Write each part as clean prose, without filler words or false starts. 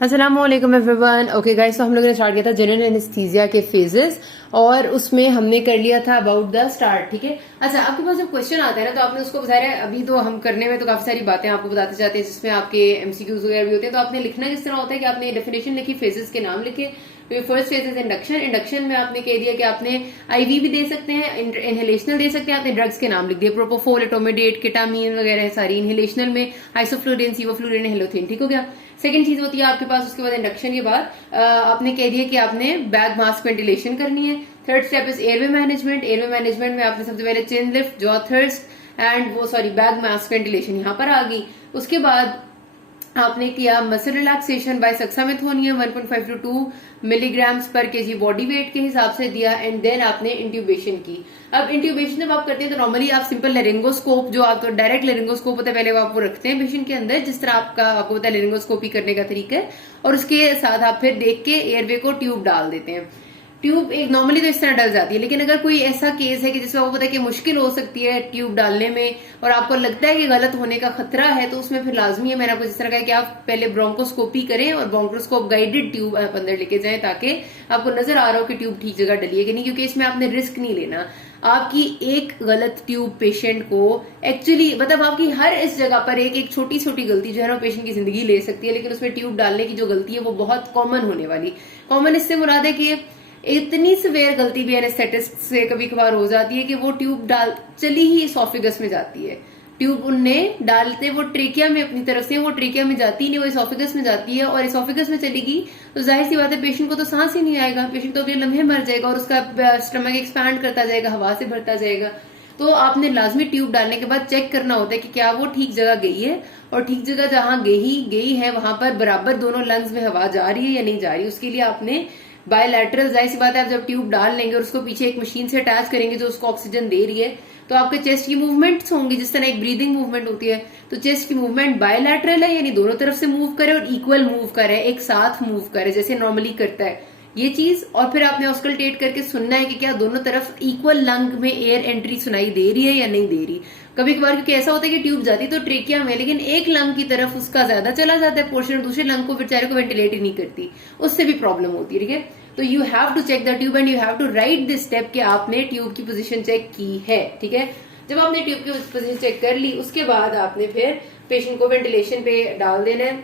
अस्सलाम वालेकुम everyone. Okay guys, तो हम लोगों ने स्टार्ट किया था जनरल एनेस्थीसिया के फेजेस और उसमें हमने कर लिया था अबाउट द स्टार्ट। ठीक है, अच्छा आपके पास जब क्वेश्चन आता है ना तो आपने उसको बताया, अभी तो हम करने में तो काफी सारी बातें आपको बताते जाते हैं जिसमें आपके एमसीक्यूज वगैरह भी होते हैं। तो आपने लिखना किस तरह होता है कि आपने डेफिनेशन लिखी, फेजेस के नाम लिखे। First phase is induction. Induction में आपने कह दिया कि आपने आईवी भी दे सकते हैं, इनहेलेशनल दे सकते हैं। आपने ड्रग्स के नाम लिख दिए, प्रोपोफोल, एटोमेडेट, केटामीन वगैरह सारी। इनहेलेशनल में आइसोफ्लोरिन, सीवोफ्लोरिन, हेलोथिन। ठीक हो गया। सेकंड चीज होती है आपके पास उसके बाद इंडक्शन के बाद आपने कह दिया कि आपने बैग मास्क वेंटिलेशन करनी है। Third step is airway management. Airway management में आपने सबसे पहले chin lift, jaw thrust and bag mask ventilation यहाँ पर आ गई। उसके बाद आपने किया muscle relaxation by suxamethonium 1.5 to 2 milligrams per kg body weight के हिसाब से दिया एंड देन आपने इंट्यूबेशन की। अब इंट्यूबेशन जब आप करते हैं तो नॉर्मली आप सिंपल लेरिंगोस्कोप, जो आप तो डायरेक्ट लेरिंगोस्कोप होता है पहले वो आपको रखते हैं पेशेंट के अंदर, जिस तरह आपको होता है लेरिंगोस्कोपी करने का तरीका है, और उसके साथ आप फिर देख के एयरवे को ट्यूब डाल देते हैं। ट्यूब एक नॉर्मली तो इस तरह डल जाती है, लेकिन अगर कोई ऐसा केस है कि जिसमें आपको पता है कि मुश्किल हो सकती है ट्यूब डालने में और आपको लगता है कि गलत होने का खतरा है, तो उसमें फिर लाजमी है, मैंने आपको जिस तरह कहा कि आप पहले ब्रोंकोस्कोपी करें और ब्रोंकोस्कोप गाइडेड ट्यूब आप अंदर लेके जाएं ताकि आपको नजर आ रहा हो कि ट्यूब ठीक जगह डली है कि नहीं, क्योंकि इसमें आपने रिस्क नहीं लेना। आपकी एक गलत ट्यूब पेशेंट को एक्चुअली मतलब आपकी हर इस जगह पर एक छोटी छोटी गलती जो है ना पेशेंट की जिंदगी ले सकती है, लेकिन उसमें ट्यूब डालने की जो गलती है वो बहुत कॉमन होने वाली। कॉमन इससे मुराद है कि इतनी सिवियर गलती भी एनेस्थेटिस्ट से कभी कभार हो जाती है कि वो ट्यूब डाल चली ही इसोफेगस में जाती है। ट्यूब उनने डालते वो ट्रेकिया में अपनी तरफ से, वो ट्रेकिया में जाती नहीं, वो इसोफेगस में जाती है, और इसोफेगस में चलेगी तो जाहिर सी बात है पेशेंट को तो सांस ही नहीं आएगा, पेशेंट तो अगले लम्हे मर जाएगा और उसका स्टमक एक्सपैंड करता जाएगा, हवा से भरता जाएगा। तो आपने लाजमी ट्यूब डालने के बाद चेक करना होता है कि क्या वो ठीक जगह गई है, और ठीक जगह जहां गई है वहां पर बराबर दोनों लंग्स में हवा जा रही है या नहीं जा रही। उसके लिए आपने बायलैटरल, जाहिर सी बात है, आप जब ट्यूब डाल लेंगे और उसको पीछे एक मशीन से अटैच करेंगे जो उसको ऑक्सीजन दे रही है, तो आपके चेस्ट की मूवमेंट्स होंगी जिस तरह एक ब्रीदिंग मूवमेंट होती है। तो चेस्ट की मूवमेंट बायलैटरल है, यानी दोनों तरफ से मूव करे और इक्वल मूव करे, एक साथ मूव करे जैसे नॉर्मली करता है ये चीज। और फिर आपने ऑस्कल्टेट करके सुनना है कि क्या दोनों तरफ इक्वल लंग में एयर एंट्री सुनाई दे रही है या नहीं दे रही। कभी कभार क्योंकि ऐसा होता है कि ट्यूब जाती तो ट्रेकिया में, लेकिन एक लंग की तरफ उसका ज्यादा चला जाता है पोर्शन, दूसरे लंग को बेचारे को वेंटिलेट ही नहीं करती, उससे भी प्रॉब्लम होती है। ठीक है, तो you have to check the tube and you have to write this step कि आपने ट्यूब की पोजीशन चेक की है। ठीक है, जब आपने ट्यूब की पोजीशन चेक कर ली उसके बाद आपने फिर पेशेंट को वेंटिलेशन पे डाल देना है,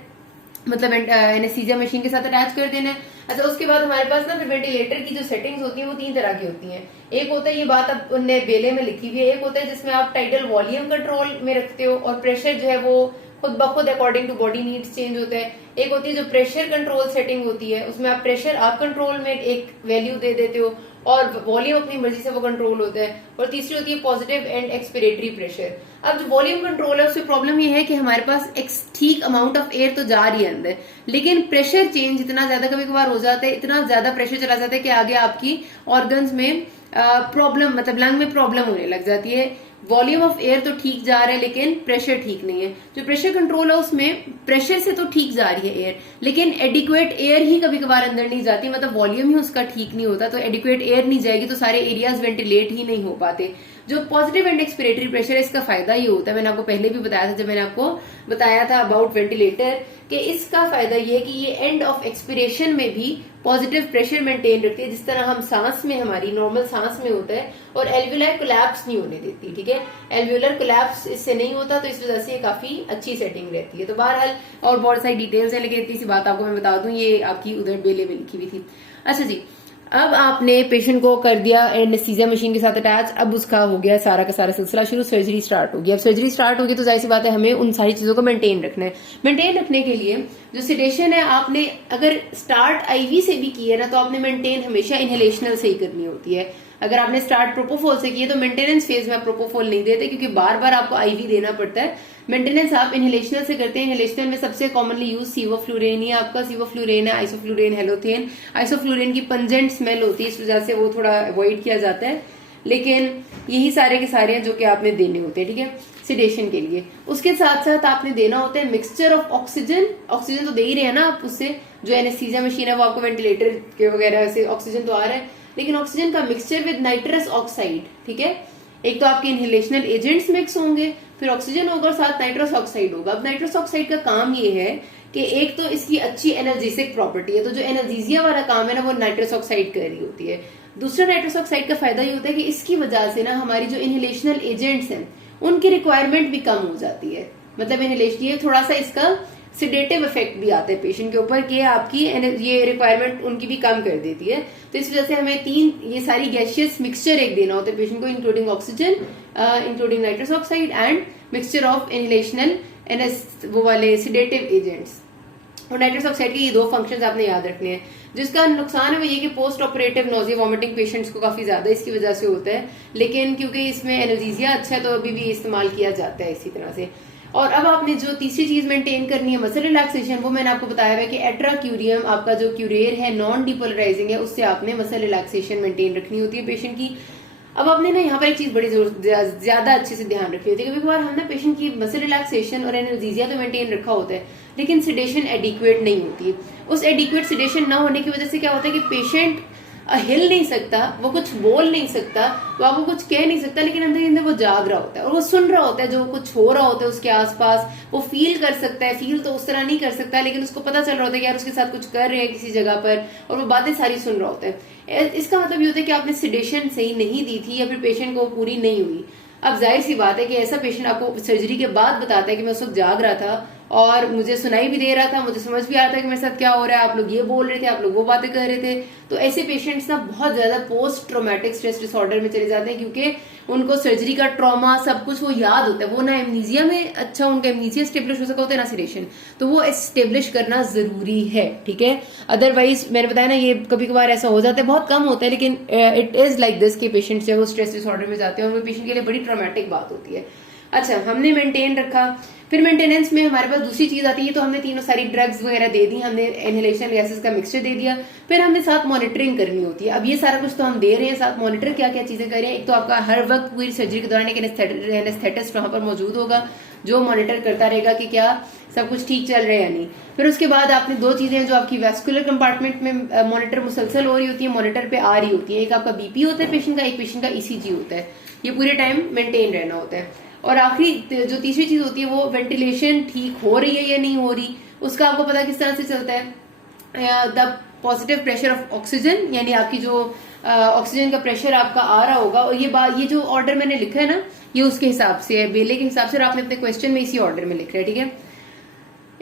मतलब एनेस्थीसिया मशीन के साथ अटैच कर देना है। अच्छा, उसके बाद हमारे पास ना फिर वेंटिलेटर की जो सेटिंग्स होती है वो 3 तरह की होती हैं। एक होता है, ये बात अब उनने बेले में लिखी हुई है, एक होता है जिसमें आप टाइटल वॉल्यूम कंट्रोल में रखते हो और प्रेशर जो है वो खुद ब खुद according to body needs change होता है। एक होती है जो प्रेशर कंट्रोल सेटिंग होती है, उसमें आप प्रेशर आप कंट्रोल में एक वैल्यू दे देते हो और वॉल्यूम अपनी मर्जी से वो कंट्रोल होता है। और तीसरी होती है पॉजिटिव एंड एक्सपिरेटरी प्रेशर। अब जो वॉल्यूम कंट्रोल है उसमें प्रॉब्लम ये है कि हमारे पास एक ठीक अमाउंट ऑफ एयर तो जा रही है अंदर, लेकिन प्रेशर चेंज इतना ज्यादा कभी कभार हो जाता है, इतना ज्यादा प्रेशर चला जाता है कि आगे आपकी ऑर्गन्स में प्रॉब्लम, मतलब लंग में प्रॉब्लम होने लग जाती है। वॉल्यूम ऑफ एयर तो ठीक जा रहा है लेकिन प्रेशर ठीक नहीं है। जो प्रेशर कंट्रोल है उसमें प्रेशर से तो ठीक जा रही है एयर, लेकिन एडिक्वेट एयर ही कभी कभार अंदर नहीं जाती, मतलब वॉल्यूम ही उसका ठीक नहीं होता, तो एडिक्वेट एयर नहीं जाएगी तो सारे एरियाज वेंटिलेट ही नहीं हो पाते। जो पॉजिटिव एंड एक्सपिरेटरी प्रेशर है इसका फायदा ये होता है, मैंने आपको पहले भी बताया था जब मैंने आपको बताया था अबाउट वेंटिलेटर, कि इसका फायदा ये है कि ये एंड ऑफ एक्सपिरेशन में भी पॉजिटिव प्रेशर मेंटेन रखती है, जिस तरह हम सांस में हमारी नॉर्मल सांस में होता है, और एल्वुलर कोलैप्स नहीं होने देती। ठीक है, एल्वुलर कोलैप्स इससे नहीं होता, तो इस वजह से काफी अच्छी सेटिंग रहती है। तो बहरहाल और बहुत सारी डिटेल्स है, लेकिन इतनी सी बात आपको मैं बता दूं, ये आपकी उधर बेले में लिखी हुई थी। अच्छा जी, अब आपने पेशेंट को कर दिया एनेस्थीसिया मशीन के साथ अटैच, अब उसका हो गया सारा का सारा सिलसिला शुरू, सर्जरी स्टार्ट होगी। अब सर्जरी स्टार्ट होगी तो जाहिर सी बात है हमें उन सारी चीजों को मेंटेन रखना है। मेंटेन रखने के लिए जो सिडेशन है, आपने अगर स्टार्ट आईवी से भी की है ना तो आपने मेंटेन हमेशा इनहेलेशनल से ही करनी होती है। अगर आपने स्टार्ट प्रोपोफोल से की है तो मेंटेनेंस फेज में आप प्रोपोफोल नहीं देते, क्योंकि बार बार आपको आईवी देना पड़ता है। मेंटेनेंस आप इनहेलेशनल से करते हैं। इनहेलेशनल में सबसे कॉमनली यूज सीवोफ्लोरिन ही आपका, सीवोफ्लोरिन है, आइसोफ्लोरिन, हेलोथिन। आइसोफ्लोरिन की पंजेंट स्मेल होती है, इस वजह से वो थोड़ा अवॉइड किया जाता है, लेकिन यही सारे के सारे जो कि आपने देने होते हैं। ठीक है, सिडेशन के लिए उसके साथ साथ आपने देना होता है मिक्सचर ऑफ ऑक्सीजन। ऑक्सीजन तो दे ही रहे हैं ना आप, उससे जो एनेस्थीसिया मशीन है वो आपको वेंटिलेटर के वगैरह से ऑक्सीजन तो आ रहा है, लेकिन ऑक्सीजन का मिक्सचर विद नाइट्रस ऑक्साइड। ठीक है, एक तो आपके इनहेलेशनल एजेंट्स मिक्स होंगे, फिर ऑक्सीजन होगा और साथ नाइट्रस ऑक्साइड होगा। अब नाइट्रस ऑक्साइड का काम ये है कि एक तो इसकी अच्छी एनर्जेसिक प्रॉपर्टी है, तो जो एनर्जीजिया वाला काम है ना वो नाइट्रस ऑक्साइड कर रही होती है। दूसरा नाइट्रस ऑक्साइड का फायदा ये होता है कि इसकी वजह से ना हमारी जो इनहेलेशनल एजेंट्स हैं उनकी रिक्वायरमेंट भी कम हो जाती है। मतलब इनहेलेशन ये थोड़ा सा इसका सिडेटिव इफेक्ट भी आता है पेशेंट के ऊपर कि आपकी ये रिक्वायरमेंट उनकी भी कम कर देती है। तो इस वजह से हमें ये सारी गैशियस मिक्सचर एक देना होता है पेशेंट को, including oxygen, including nitrous oxide and mixture of inhalational वो वाले सिडेटिव एजेंट्स। और नाइट्रस ऑक्साइड के ये 2 फंक्शंस आपने याद रखने हैं। जिसका नुकसान है वो ये कि post operative nausea vomiting patients को काफी ज्यादा इसकी वजह से होता है, लेकिन क्योंकि इसमें एनर्जीजिया अच्छा है तो अभी भी इस्तेमाल किया जाता है इसी तरह से। और अब आपने जो तीसरी चीज मेंटेन करनी है मसल रिलैक्सेशन, वो मैंने आपको बताया है कि एट्राक्यूरियम आपका जो क्यूरेर है नॉन डिपोलराइजिंग है, उससे आपने मसल रिलैक्सेशन मेंटेन रखनी होती है पेशेंट की। अब आपने ना यहाँ पर एक चीज बड़ी ज्यादा अच्छे से ध्यान रखनी होती है। कभी कभार हम ना पेशेंट की मसल रिलैक्सेशन और एनर्जीजिया तो मेंटेन रखा होता है, लेकिन सिडेशन एडिक्वेट नहीं होती। उस एडिक्वेट सिडेशन ना होने की वजह से क्या होता है कि पेशेंट हिल नहीं सकता, वो कुछ बोल नहीं सकता, वो आपको कुछ कह नहीं सकता, लेकिन अंदर अंदर वो जाग रहा होता है और वो सुन रहा होता है जो कुछ हो रहा होता है उसके आसपास। वो फील कर सकता है, फील तो उस तरह नहीं कर सकता, लेकिन उसको पता चल रहा होता है कि यार उसके साथ कुछ कर रहे हैं किसी जगह पर, और वो बातें सारी सुन रहा होता है। इसका मतलब ये होता है कि आपने सिडेशन सही नहीं दी थी या फिर पेशेंट को पूरी नहीं हुई। अब जाहिर सी बात है कि ऐसा पेशेंट आपको सर्जरी के बाद बताता है कि मैं उस वक्त जाग रहा था और मुझे सुनाई भी दे रहा था, मुझे समझ भी आ रहा था कि मेरे साथ क्या हो रहा है, आप लोग ये बोल रहे थे, आप लोग वो बातें कर रहे थे। तो ऐसे पेशेंट्स ना बहुत ज्यादा पोस्ट ट्रोमेटिक स्ट्रेस डिसऑर्डर में चले जाते हैं, क्योंकि उनको सर्जरी का ट्रॉमा सब कुछ वो याद होता है। वो ना एमनीजिया में अच्छा उनका एमनीजिया स्टेब्लिश हो सका होता है ना सिडेशन, तो वो एस्टेब्लिश करना जरूरी है, ठीक है। अदरवाइज मैंने बताया ना ये कभी कभार ऐसा हो जाता है, बहुत कम होता है, लेकिन इट इज लाइक दिस कि पेशेंट जो वो स्ट्रेस डिसऑर्डर में जाते हैं और वो पेशेंट के लिए बड़ी ट्रॉमेटिक बात होती है। अच्छा, हमने मेंटेन रखा। फिर मेंटेनेंस में हमारे पास दूसरी चीज आती है, तो हमने तीनों सारी ड्रग्स वगैरह दे दी, हमने इनहेलेशन गैसेस का मिक्सचर दे दिया, फिर हमने साथ मॉनिटरिंग करनी होती है। अब ये सारा कुछ तो हम दे रहे हैं, साथ मॉनिटर क्या क्या चीजें कर रहे हैं। एक तो आपका हर वक्त पूरी सर्जरी के दौरान एक एनेस्थेटिस्ट वहां पर मौजूद होगा जो मॉनिटर करता रहेगा कि क्या सब कुछ ठीक चल रहा है या नहीं। फिर उसके बाद आपने 2 चीजें जो आपकी वैस्कुलर कंपार्टमेंट में मॉनिटर मुसलसल हो रही होती है, मॉनिटर पे आ रही होती है। एक आपका बीपी होता है पेशेंट का, एक पेशेंट का ईसीजी होता है। ये पूरे टाइम मेंटेन रहना होता है। और आखिरी जो तीसरी चीज होती है वो वेंटिलेशन ठीक हो रही है या नहीं हो रही, उसका आपको पता किस तरह से चलता है। The positive pressure of oxygen, यानी आपकी जो ऑक्सीजन का प्रेशर आपका आ रहा होगा, और ये जो ऑर्डर मैंने लिखा है ना ये उसके हिसाब से है, बेले के हिसाब से, और आपने अपने क्वेश्चन में इसी ऑर्डर में लिख रहे हैं, ठीक है।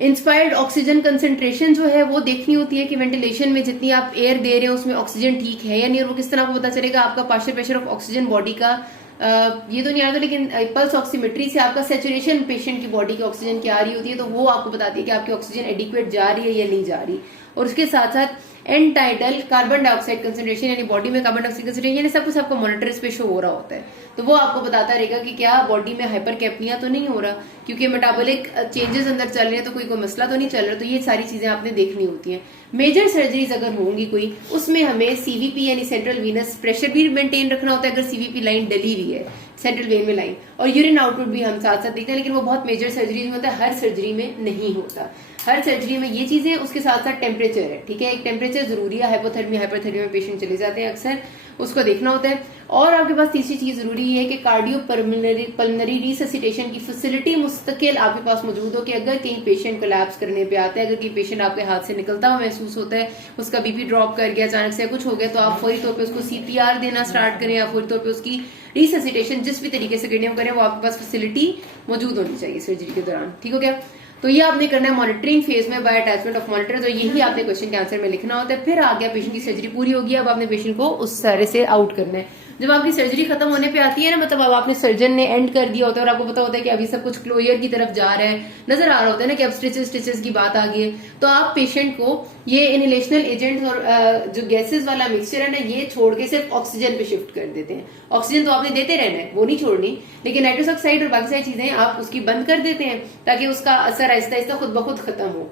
इंस्पायर्ड ऑक्सीजन कंसेंट्रेशन जो है वो देखनी होती है कि वेंटिलेशन में जितनी आप एयर दे रहे हो उसमें ऑक्सीजन ठीक है या नहीं, और वो किस तरह आपको पता चलेगा। आपका partial pressure of oxygen body का ये तो नहीं आता, लेकिन पल्स ऑक्सीमेट्री से आपका सैचुरेशन पेशेंट की बॉडी की ऑक्सीजन की आ रही होती है, तो वो आपको बताती है कि आपकी ऑक्सीजन एडिक्वेट जा रही है या नहीं जा रही। और उसके साथ साथ and title carbon dioxide concentration, यानी बॉडी में कार्बन डाइऑक्साइड कंसेंट्रेशन, यानी सब कुछ आपको मॉनिटर्स पे शो हो रहा होता है, तो वो आपको बताता रहेगा कि क्या बॉडी में हाइपरकैप्निया तो नहीं हो रहा, क्योंकि मेटाबॉलिक चेंजेस अंदर चल रहे हैं, तो कोई मसला तो नहीं चल रहा। तो ये सारी चीजें आपने देखनी होती हैं। मेजर सर्जरीज अगर होंगी कोई, उसमें हमें सीवीपी यानी सेंट्रल वीनस प्रेशर भी मेंटेन रखना होता है अगर सीवीपी लाइन डली हुई है, सेंट्रल वेन में लाइन, और यूरिन आउटपुट भी हम साथ साथ देखते हैं, लेकिन वो बहुत मेजर सर्जरी में होता है, हर सर्जरी में नहीं होता। हर सर्जरी में ये चीजें, उसके साथ साथ टेम्परेचर है, ठीक है, एक टेम्परेचर जरूरी है। हाइपोथर्मिया हाइपरथर्मिया में पेशेंट चले जाते हैं अक्सर, उसको देखना होता है। और आपके पास तीसरी चीज जरूरी है कि कार्डियो पल्मनरी रिससिटेशन की फैसिलिटी मुस्तकिल आपके पास मौजूद हो, कि अगर कहीं पेशेंट कोलैप्स करने पे आता है, अगर कहीं पेशेंट आपके हाथ से निकलता हुआ महसूस होता है, उसका बीपी ड्रॉप कर गया, अचानक से कुछ हो गया, तो आप फौरी तौर पे उसको सीपीआर देना स्टार्ट करें, या फौरी तौर पे उसकी रिससिटेशन जिस भी तरीके से करनी हो करें, वो आपके पास फैसिलिटी मौजूद होनी चाहिए सर्जरी के दौरान, ठीक हो गया। तो ये आपने करना है मॉनिटरिंग फेज में बाय अटैचमेंट ऑफ मॉनिटर, तो यही आपने क्वेश्चन के आंसर में लिखना होता है। फिर आ गया पेशेंट की सर्जरी पूरी होगी, अब आपने पेशेंट को उस सारे से आउट करना है। जब आपकी सर्जरी खत्म होने पे आती है ना, मतलब अब आपने सर्जन ने एंड कर दिया होता है और आपको पता होता है कि अभी सब कुछ क्लोजर की तरफ जा रहा है, नजर आ रहा होता है ना कि अब स्टिचेस की बात आ गई है, तो आप पेशेंट को ये इनहेलेशनल एजेंट्स और जो गैसेस वाला मिक्सचर है ना, ये छोड़ के सिर्फ ऑक्सीजन पे शिफ्ट कर देते हैं। ऑक्सीजन तो आपने देते रहना है, वो नहीं छोड़नी, लेकिन नाइट्रस ऑक्साइड और बाकी सारी चीजें आप उसकी बंद कर देते हैं ताकि उसका असर आहिस्ता आहिस्ता खुद ब खुद खत्म हो।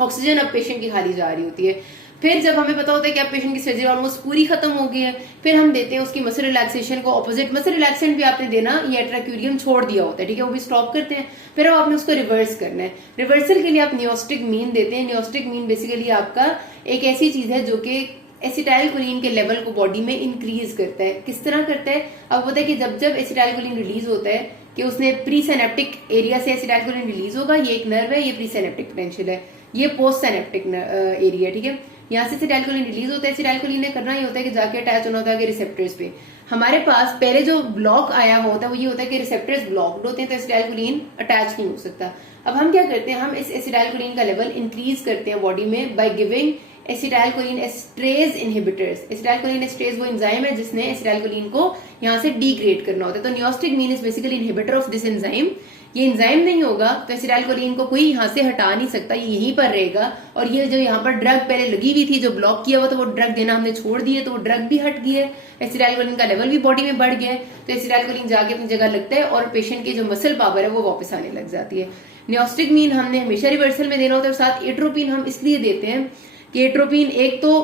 ऑक्सीजन अब पेशेंट की खाली जा रही होती है। फिर जब हमें पता होता है कि अब पेशेंट की सर्जरी ऑलमोस्ट पूरी खत्म हो गई है, फिर हम देते हैं उसकी मसल रिलैक्सेशन को। ऑपोजिट मसल रिलैक्सेंट भी आपने देना, ये एट्राक्यूरियम छोड़ दिया होता है, ठीक है, वो भी स्टॉप करते हैं। फिर अब आपने उसको रिवर्स करना है। रिवर्सल के लिए आप नियोस्टिक मीन देते हैं। नियोस्टिक मीन बेसिकली आपका एक ऐसी चीज है जो कि एसिटाइलकोलिन के लेवल को बॉडी में इंक्रीज करता है। किस तरह करता है? अब होता है कि जब जब एसिटाइलकोलिन रिलीज होता है कि उसने प्री सिनेप्टिक एरिया से एसिटाइलकोलिन रिलीज होगा, ये एक नर्व है, ये प्री सिनेप्टिक पोटेंशियल है। ये पोस्ट साइनेप्टिक एरिया, ठीक है। यहाँ से एसिटाइलकोलिन रिलीज होता है। एसिटाइलकोलिन ने करना ये होता है कि जाके अटैच होना होता है रिसेप्टर्स पे। हमारे पास पहले जो ब्लॉक आया हुआ होता है वो ये होता है कि रिसेप्टर्स ब्लॉक्ड होते हैं, तो एसिटाइलकोलिन अटैच नहीं हो सकता। अब हम क्या करते हैं, हम इस एसिटाइलकोलिन का लेवल इंक्रीज करते हैं बॉडी में by giving acetylcholine esterase inhibitors. Acetylcholine esterase वो एंजाइम है जिसने एसिटाइलकोलिन को यहाँ से डिग्रेड करना होता है। तो neostigmine mean is basically inhibitor of this enzyme. ये एंजाइम नहीं होगा तो एसिटाइलकोलिन को कोई यहाँ से हटा नहीं सकता, ये यहीं पर रहेगा। और ये जो यहाँ पर ड्रग पहले लगी हुई थी, जो ब्लॉक किया हुआ था, वो ड्रग देना हमने छोड़ दिया, तो वो ड्रग भी हट गई है, एसिटाइलकोलिन का लेवल भी बॉडी में बढ़ गया है। तो एसिटाइलकोलिन जाके अपनी जगह लगता है और पेशेंट की जो मसल पावर है वो वापस आने लग जाती है। नियोस्टिक मीन हमने हमेशा रिवर्सल में देना होता है। और साथ एट्रोपिन हम इसलिए देते हैं कि एट्रोपिन एक तो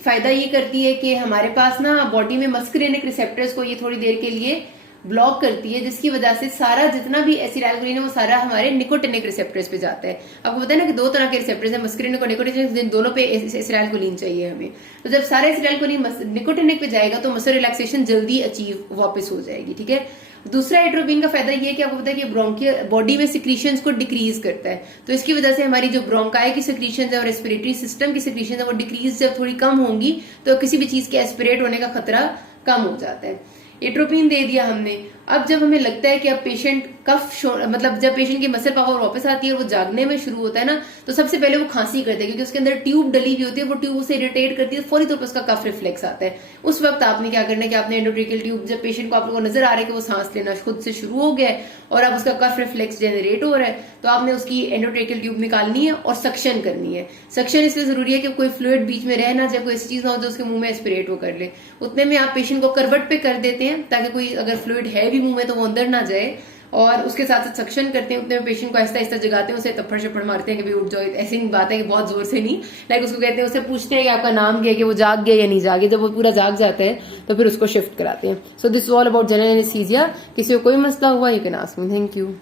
फायदा ये करती है कि हमारे पास ना बॉडी में मस्करेनिक रिसेप्टर्स को ये थोड़ी देर के लिए ब्लॉक करती है, जिसकी वजह से सारा जितना भी एसिटाइलकोलिन है वो सारा हमारे निकोटिनिक रिसेप्टर्स पे जाता है। आपको पता है ना कि दो तरह के रिसेप्टर्स हैं, मस्करेनिक और निकोटिनिक, दोनों पे एसिटाइलकोलिन चाहिए हमें। तो जब सारा एसिटाइलकोलिन निकोटिनिक पे जाएगा तो मसल रिलैक्सेशन जल्दी अचीव वापस हो जाएगी, ठीक है। दूसरा एट्रोपिन का फायदा ये है कि आपको पता है कि ब्रोंकियल बॉडी में सिक्रीशंस को डिक्रीज करता है, तो इसकी वजह से हमारी जो ब्रोंकाई की सिक्रीशंस है और रेस्पिरेटरी सिस्टम की सिक्रीशंस है वो डिक्रीज जब थोड़ी कम होंगी तो किसी भी चीज के एस्पिरेट होने का खतरा कम हो जाता है। एट्रोपिन दे दिया हमने। अब जब हमें लगता है कि अब पेशेंट कफ मतलब जब पेशेंट की मसल पावर वापस आती है और वो जागने में शुरू होता है ना, तो सबसे पहले वो खांसी करता है क्योंकि उसके अंदर ट्यूब डली हुई होती है, वो ट्यूब उसे इरिटेट करती है, फौरी तौर पर उसका कफ रिफ्लेक्स आता है। उस वक्त आपने क्या करना है कि आपने एंडोट्रेकियल ट्यूब, जब पेशेंट को आप लोगों को नजर आ रहा है कि वो सांस लेना खुद से शुरू हो गया है और अब उसका कफ रिफ्लेक्स जनरेट हो रहा है, तो आपने उसकी एंडोट्रेकियल ट्यूब निकालनी है और सक्शन करनी है। सक्शन इसलिए जरूरी है कि कोई फ्लूइड बीच में रह ना जाए, कोई ऐसी चीज ना हो जो उसके मुंह में एस्पिरेट वो कर ले। उतने में आप पेशेंट को करवट पे कर देते हैं ताकि कोई अगर फ्लूइड है भी मुंह में तो वो अंदर ना जाए, और उसके साथ साथ सक्शन करते हैं। उतने में पेशेंट को आहिस्ता आहिस्ता जगाते हैं, उसे थप्पड़ शप्पड़ मारते हैं कि भाई उठ जाओ। ऐसी बात है कि बहुत जोर से नहीं, लाइक उसको कहते हैं, उसे पूछते हैं कि आपका नाम क्या है, कि वो जाग गया या नहीं जागे। जब वो पूरा जाग जाता है तो फिर उसको शिफ्ट कराते हैं। So this is all about general anaesthesia. किसी को कोई मसला हुआ you can ask me. Thank you.